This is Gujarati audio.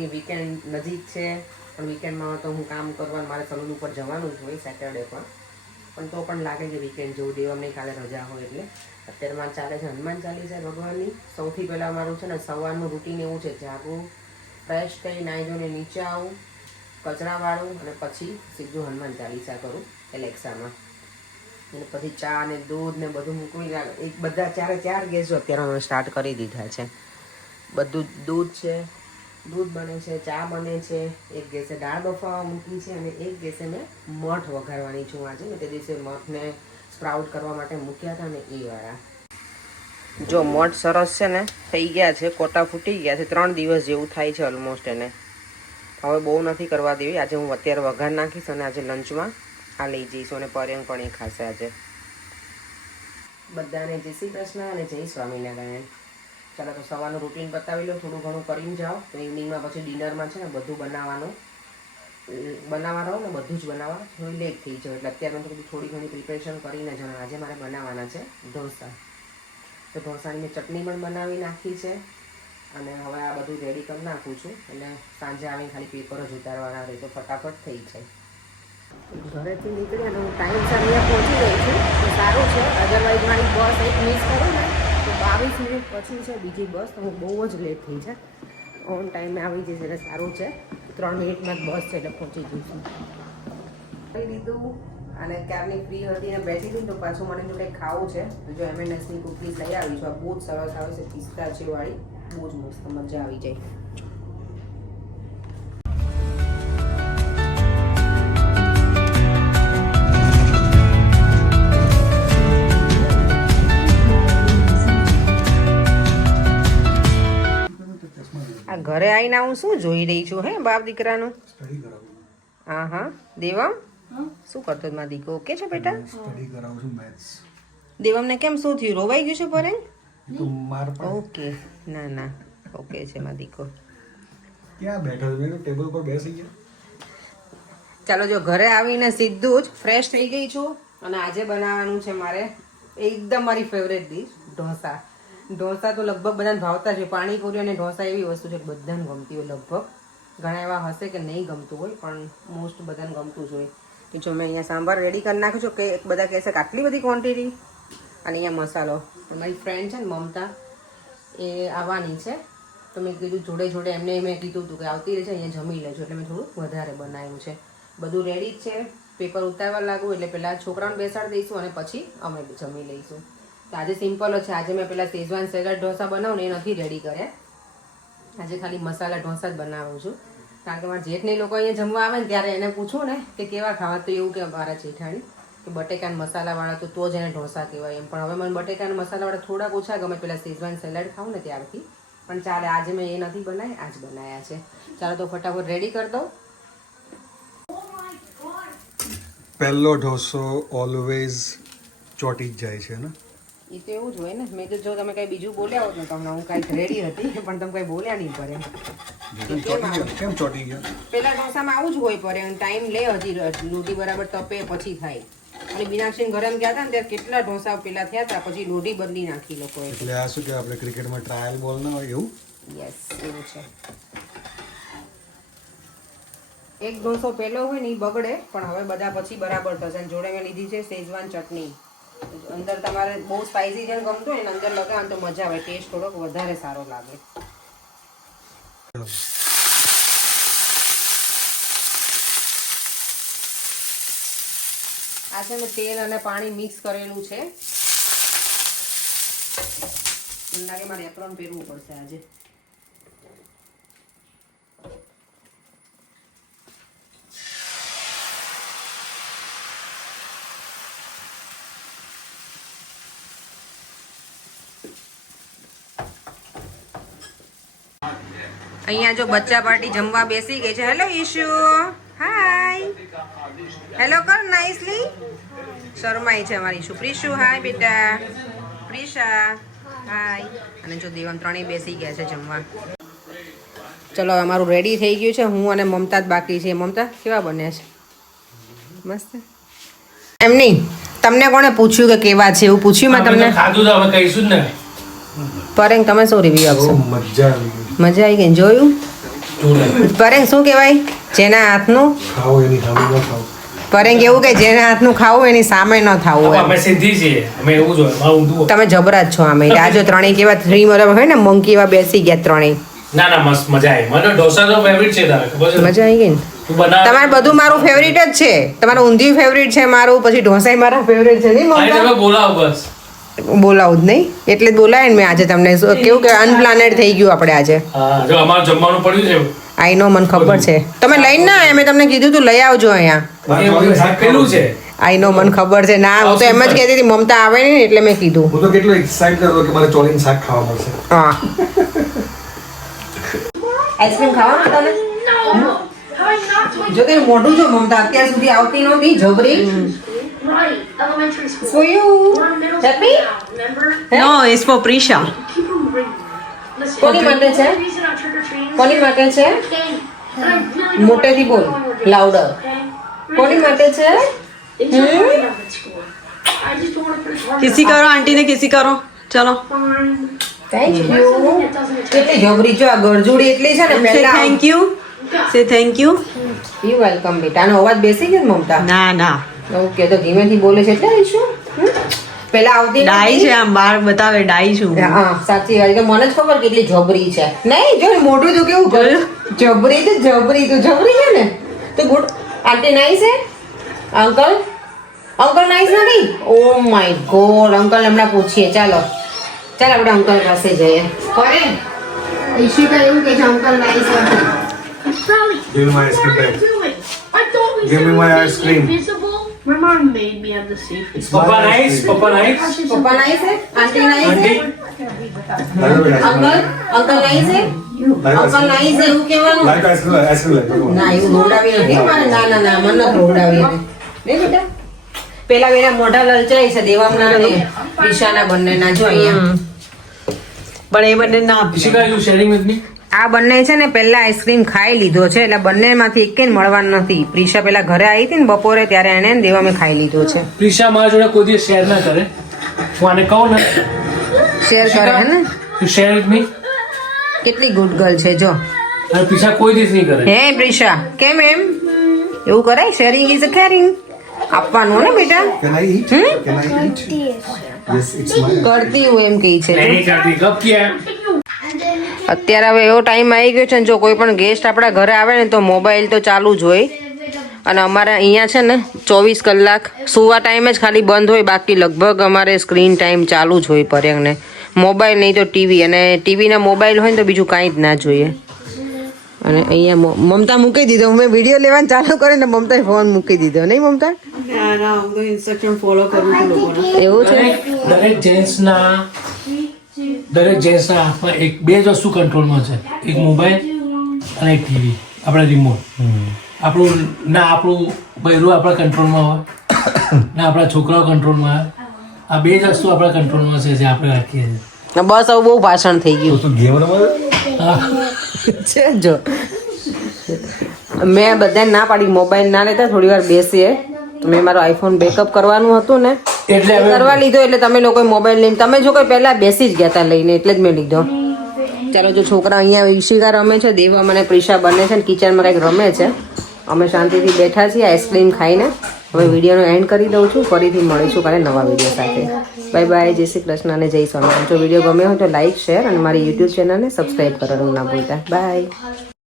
ફાઇનલી વીકેન્ડ નજીક છે, પણ વીકેન્ડમાં તો હું કામ કરવાનું, મારે સલૂન ઉપર જવાનું જ હોય સેટરડે પણ તો પણ લાગે કે વીકેન્ડ જેવું, દેવમની કાલે રજા હોય એટલે. અત્યારમાં ચાલે છે હનુમાન ચાલીસા ભગવાનની. સૌથી પહેલાં મારું છે ને સવારનું રૂટીન એવું છે, જાગું, ફ્રેશ થઈ નાહી ધોઈને નીચે આવું, કચરા વાળું અને પછી સીધું હનુમાન ચાલીસા કરું એલેક્સામાં. અને પછી ચા ને દૂધ ને બધું મૂકવી લાગે. એક બધા ચાર ગેસ અત્યારે અમે સ્ટાર્ટ કરી દીધા છે. બધું દૂધ છે, દૂધ બને છે, ચા બને છે, એક ગેસે દાળ બફાવા મૂકી છે અને એક ગેસે મેં મઠ વઘારવાની છું આજે. ને તે દિવસે મઠને સ્પ્રાઉટ કરવા માટે મૂક્યા હતા ને એ વાળા. જો મઠ સરસ છે ને થઈ ગયા છે, કોટા ફૂટી ગયા છે, 3 દિવસ જેવું થાય છે ઓલમોસ્ટ એને. હવે બહુ નથી કરવા દેવી. આજે હું અત્યારે વઘાર નાખીશ અને આજે લંચમાં આ લઈ જઈશું અને પર્યંક પણ એ ખાશે આજે. બધાને જય શ્રી કૃષ્ણ અને જય સ્વામિનારાયણ. ચાલો તો સવારનું રૂટીન બતાવી લો, થોડું ઘણું કરીને જાઓ તો ઇવનિંગમાં પછી ડિનરમાં છે ને બધું બનાવવા રહો ને બધું જ બનાવવા થોડી લેટ થઈ જાય. એટલે અત્યારે તો થોડી ઘણી પ્રિપેરેશન કરીને જવાનું. આજે મારે બનાવવાના છે ઢોસા. તો ઢોસાની મેં ચટણી પણ બનાવી નાખી છે અને હવે આ બધું રેડી કરી નાખું છું. એટલે સાંજે આવીને ખાલી પેપર જ ઉતારવાના રહે તો ફટાફટ થઈ જાય. ઘરેથી નીકળ્યા હું ટાઈમસર અહીંયા પહોંચી ગઈ છું તો સારું છે. અદરવાઇઝ મારી બસ એક મિસ કરું ને તો 22 મિનિટ પછી છે બીજી બસ, તો હું બહુ જ લેટ થઈ છે. ઓન ટાઈમે આવી જઈશ એટલે સારું છે. 3 મિનિટમાં જ બસ છે એટલે પહોંચી જઈશું. કરી લીધું અને ક્યારની ફ્રી હતી ને બેઠી હતી તો પાછું મને જો કંઈક ખાવું છે તો જો M&Sની કૂકીઝ લઈ આવી છું. આ બહુ જ સરસ આવે છે, પિસ્તાચીવાળી, બહુ જ મસ્ત, મજા આવી જાય. આ ઘરે આવીને હું શું જોઈ રહી છું હે બાપ દીકરાનું? હા હા. દેવમ શું કરતો મારા દીકરો? ઓકે છે બેટા? સ્ટડી કરાવું છું મેથ્સ. દેવમને કેમ શું થયું? રોવાઈ ગયું છે પરે? તો માર પર ઓકે, ના ના ઓકે છે મારા દીકરો. ક્યાં બેઠો છો? ટેબલ પર બેસી ગયા. ચાલો જો ઘરે આવીને સીધું જ ફ્રેશ થઈ ગઈ છું અને આજે બનાવવાનું છે મારે એકદમ મારી ફેવરેટ ડીશ ઢોસા. ઢોસા તો લગભગ બધાને ભાવતા છે. પાણીપુરી અને ઢોસા એવી વસ્તુ છે કે બધાને ગમતી હોય લગભગ. ઘણા એવા હશે કે નહીં ગમતું હોય પણ મોસ્ટ બધાને ગમતું જ હોય. તો જો મેં અહીંયા સાંભાર રેડી કરી નાખ્યું છું કે બધા કહેશે કે આટલી બધી ક્વોન્ટિટી. અને અહીંયા મસાલો. મારી ફ્રેન્ડ છે ને મમતા, એ આવવાની છે તો મેં કીધું જોડે જોડે એમને મેં કીધું હતું કે આવતી રહે છે અહીંયા જમી લેજો, એટલે મેં થોડું વધારે બનાવ્યું છે. બધું રેડી જ છે. પેપર ઉતારવા લાગુ એટલે પહેલાં છોકરાઓને બેસાડી દઈશું અને પછી અમે જમી લઈશું. તો આજે સિમ્પલ જ છે. આજે મેં પહેલાં શેઝવાન સેલડ ઢોસા બનાવું ને એ નથી રેડી કર્યા. આજે ખાલી મસાલા ઢોસા જ બનાવું છું. કારણ કે મારા જેઠને લોકો અહીંયા જમવા આવે ને ત્યારે એને પૂછું ને કે કેવા ખાવા, તો એવું કે મારા જેઠાણી કે બટેકાના મસાલાવાળા તો જ એને ઢોસા કહેવાય એમ. પણ હવે મને બટેકાના મસાલાવાળા થોડાક ઓછા ગમે. પહેલાં શેઝવાન સેલડ ખાઉં ને ત્યારથી. પણ ચાલે, આજે મેં એ નથી બનાવ્યા, આજ બનાવ્યા છે. ચાલો તો ફટાફટ રેડી કરી દઉં. પહેલો ઢોસો ઓલવેઝ ચોટી જ જાય છે ને? એ તો એવું જ હોય ને. મેં તો જો તમે કંઈ બીજું બોલ્યા હોત ને તો હમણાં હું કાંઈક રેડી હતી પણ તમે કંઈ બોલ્યા નહીં પડે. કેમ ચોટી ગયા? પેલા ઢોસામાં આવું જ હોય પડે, ટાઈમ લે, હજી લોટી બરાબર તપે પછી થાય. અને મીનાક્ષીને ઘરે ગયા હતા ને ત્યારે કેટલા ઢોસા પેલા થયા હતા, પછી લોટી બદલી નાખી લોકોએ. એટલે આ શું કે આપણે ક્રિકેટમાં ટ્રાયલ બોલ ના હોય એવું? યસ, એવું છે. એક ઢોસો પહેલો હોય ને એ બગડે પણ હવે બધા પછી બરાબર થશે. જોડે મેં લીધી છે શેઝવાન ચટણી. અંદર તમારે બહુ સ્પાઇસી જેમ ગમતું હોય ને અંદર લગાવો તો મજા આવે, ટેસ્ટ થોડોક વધારે સારો લાગે. આ છે ને તેલ અને પાણી મિક્સ કરેલું છે. મને લાગે મારે એપ્રોન પહેરવું પડશે આજે. અહીંયા જો બચ્ચા પાર્ટી જમવા બેસી ગઈ છે. હેલો ઈશુ, હાય, હેલો કર નાઇસલી. શર્માઈ છે અમારી ઈશુ. પ્રિશુ હાય બેટા, પ્રિશા હાય. અને જો દેવમ ત્રણેય બેસી ગયા છે જમવા. ચલો અમારું રેડી થઈ ગયું છે. હું અને મમતા જ બાકી છે. મમતા કેવા બન્યા છે? મસ્ત. એમ નહીં, તમને કોણે પૂછ્યું કે કેવા છે એવું પૂછ્યું મેં તમને? ખાધું તો હવે કહીશું જ ને. પરેંગ તમે શું રિવ્યુ આપશો? મજા આવી ગઈ. મજા આવી ગઈ, જોયું? સ્ટુડન્ટ પરેંગ શું કહેવાય જેના હાથનું ખાઓ એની સામે ન ખાઓ. પરેંગ એવું કે જેના હાથનું ખાવું એની સામે ન થાવું એમ. અમે સિદ્ધિ છીએ અમે એવું જોઈએ મારું ઊંધું તમે જબરા જ છો આમે આ જો ત્રણેય કેવા થ્રી મતલબ હોય ને મંકી એવા બેસી ગયા ત્રણેય ના ના મસ્ત મજા આવી મને ઢોસા તો ફેવરિટ છે તારે ખબર છે મજા આવી ગઈ ને તું બનાવ તમારે બધું મારું ફેવરિટ જ છે તમારું ઊંધિયું ફેવરિટ છે મારું પછી ઢોસાઈ મારા ફેવરિટ છે નહીં આઈ તમે મમતા બોલાવો બસ બોલાવું જ નહીં એટલે જ બોલાય ને મેં આજે તમને કેવું કે અનપ્લાનેડ થઈ ગયું આપણે આજે હા જો અમારું જમવાનું પડ્યું છે આઈ નો મને ખબર છે તમે લઈને ના આવ્યા મેં તમને કીધું તું લઈ આવજો અહીંયા એ શાક પેલું છે આઈ નો મને ખબર છે ના હું તો એમ જ કહેતી હતી મમતા આવે ને એટલે મેં કીધું હું તો કેટલો એક્સાઇટેડ હતો કે મારે ચોળીનું શાક ખાવા મળશે. હા આઈસ્ક્રીમ ખાવાનું તને No! How am I not doing જો કે મોઢું જો મમતા અત્યાર સુધી આવતી નહોતી જબરી right? Elementary school. For you. We're in middle Happy? school now, remember? No, it's for Prisha. Keep them reading. Listen, કોની માટે છે? the reason I'm trick-or-treating is કોની માટે છે Danny. And I really don't મોટેથી બોલ want to go louder okay? કોની માટે છે Things are hard enough at school. I just don't want to put it hard किसी करो आंटी ने किसी करो चलो Fine. Thank Something you that doesn't attract કેટલી જબરી જો આ ગરજુડી એટલી છે ને say પહેલા thank you say thank you you welcome બેટા આનો અવાજ બેસી ગયો ને મમતા ના ના ઓકે તો ધીમેથી બોલે છે એટલે આવીશું પહેલા આવતી ડાઈ નહોતી. છે આમ બાર બતાવે ડાઈ છું હા સાચી વાત તો મને જ ખબર કેટલી જબરી છે નહીં જો મોઢું તો કેવું કર્યું જબરી તો જબરી છે ને તો ગુડ આંટી નાઈસ છે અંકલ અંકલ નાઈસ નથી ઓ માય ગોડ અંકલ હમણાં પૂછીએ ચાલો ચાલ આપણે અંકલ પાસે જઈએ કરે ઈશિકા એવું કે છે અંકલ નાઈસ નથી Sally, Give me my ice cream what are back. you doing? I thought we Give said me we my were ice cream. invisible. My mom made me have the safe. પપ્પા નાઈસ પપ્પા નાઈસ પપ્પા નાઈસ છે આંટી નાઈસ છે લાઈક અંકલ નાઈસ છે અંકલ નાઈસ છે એવું કહેવાનું આઈસ્ક્રીમ ના એવું રોવડાવી નથી મારે ના ના ના મને નથી રોવડાવી એને. નહીં બેટા પેલા વેલા મોઢા લલચાય છે દેવામના ને ઈશાના બંનેના જો અહીંયા પણ એ બંને ના આપી. Ishika you sharing with me આ બંને છે ને પહેલા આઈસ્ક્રીમ ખાઈ લીધો છે એટલે બંનેમાંથી એક મળવાનું નથી પ્રિશા પેલા ઘરે આવી હતી ને બપોરે ત્યારે એને ને દેવામે ખાઈ લીધો છે પ્રિશા મારા જોડે કોઈ દિવસ શેર ના કરે હું આને કહું ને શેર કરે હે ને યુ શેર વિથ મી કેટલી ગુડ ગર્લ છે જો અને પ્રિશા કોઈ દિવસ નહીં કરે હે પ્રિશા કેમ એમ એવું કરાય શેરિંગ ઇઝ અ કેરિંગ આપવાનું ને બેટા Can I eat? Can I eat? Yes, it's mine. કરતી હું એમ કહે છે જો. નહીં કરતી કબ કિયા અત્યારે હવે એવો ટાઈમ આવી ગયો છે ને જો કોઈ પણ ગેસ્ટ આપણા ઘરે આવે ને તો મોબાઈલ તો ચાલુ જ હોય અને અમારે અહીંયા છે ને 24 કલાક સુવા ટાઈમે જ ખાલી બંધ હોય બાકી લગભગ અમારે સ્ક્રીન ટાઈમ ચાલુ જ હોય પર્યંગને મોબાઈલ નહીં તો ટીવી અને ટીવીના મોબાઈલ હોય ને તો બીજું કાંઈ જ ના જોઈએ અને અહીંયા મમતા મૂકી દીધો મેં વિડીયો લેવાનું ચાલુ કર્યું ને મમતાએ ફોન મૂકી દીધો નહીં મમતા ના ના હું તો ઇન્સ્ટ્રક્શન ફોલો કરું છું લોકોના એવું છે દરેક જેન્ટ્સના હાથમાં એક બે જ વસ્તુ કંટ્રોલમાં છે એક મોબાઈલ અને એક ટીવી આપણા રિમોટ આપણું ના આપણું બૈરું આપણા કંટ્રોલમાં હોય ના આપણા છોકરાઓ કંટ્રોલમાં હોય આ બે જ વસ્તુ આપણા કંટ્રોલમાં છે જે આપણે રાખીએ છીએ બસ હવે બહુ ભાષણ થઈ ગયું તો ગેમ રમવા છે જો મેં બધાને ના પાડી મોબાઈલ ના લેતા થોડી વાર બેસીએ તો મેં મારો આઈફોન બેકઅપ કરવાનું હતું ને એટલે હવે કરવા લીધો એટલે તમે લોકો મોબાઈલ લઈને તમે જો કોઈ પહેલા બેસી જ ગયા હતા લઈને એટલે જ મેં લીધો ચાલો જો છોકરા અહીંયા ઈશિકા રમે છે દેવા મને પ્રિશા બને છે ને કિચનમાં કંઈક રમે છે અમે શાંતિથી બેઠા છીએ આઈસ્ક્રીમ ખાઈને હવે વિડીયોનો એન્ડ કરી દઉં છું ફરીથી મળીશું કાલે નવા વિડીયો સાથે બાય બાય જય શ્રી કૃષ્ણ અને જય સ્વામિનારાયણ જો વિડીયો ગમ્યો હોય તો લાઈક શેર અને મારી યુટ્યુબ ચેનલને સબસ્ક્રાઈબ કરવાનું ના ભૂલતા બાય